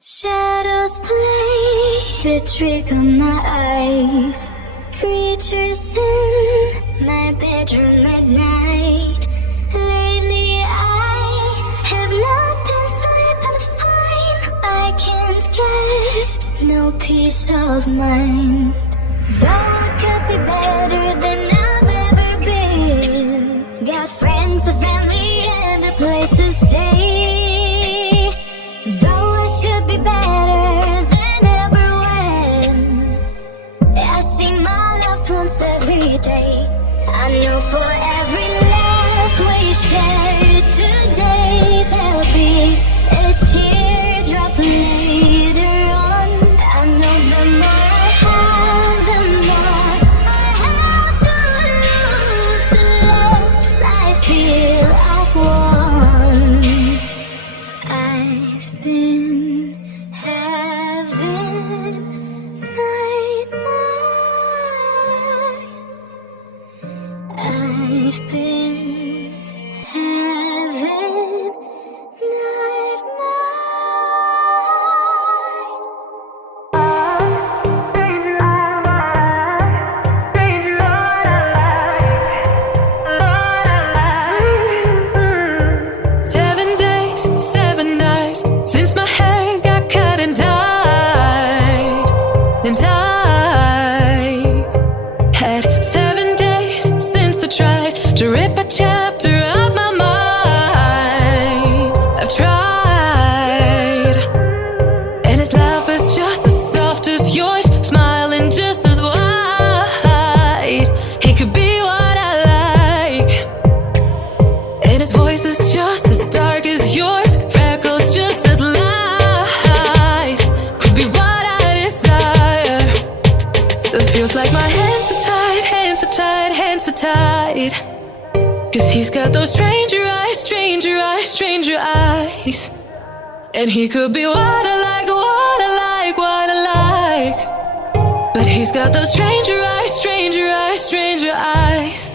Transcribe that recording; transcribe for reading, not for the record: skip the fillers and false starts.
Shadows play a trick on my eyes. Creatures in my bedroom at night. Lately I have not been sleeping fine. I can't get no peace of mind. Though I could be better than I've ever been. Got friends, a family, and a place to stay. Though I should be better than ever when I see my loved ones every day. I know for every laugh we share today, there'll be a teardrop later on. I know the more I have, the more I have to lose. The less I feel I've won. I've been having nightmares. I've been having nightmares. Seven days, 7 nights since my head got cut and died. And I've had 7 days since I tried to rip a chapter out my mind. I've tried, and his laugh was just as soft as yours, smiling just as wide. He could be what I like, and his voice is just as dark as yours, freckles just as light. Could be what I desire. Still feels like my hands are tied, hands are tied, hands are tied. Cause he's got those stranger eyes, stranger eyes, stranger eyes. And he could be what I like, what I like, what I like. But he's got those stranger eyes, stranger eyes, stranger eyes.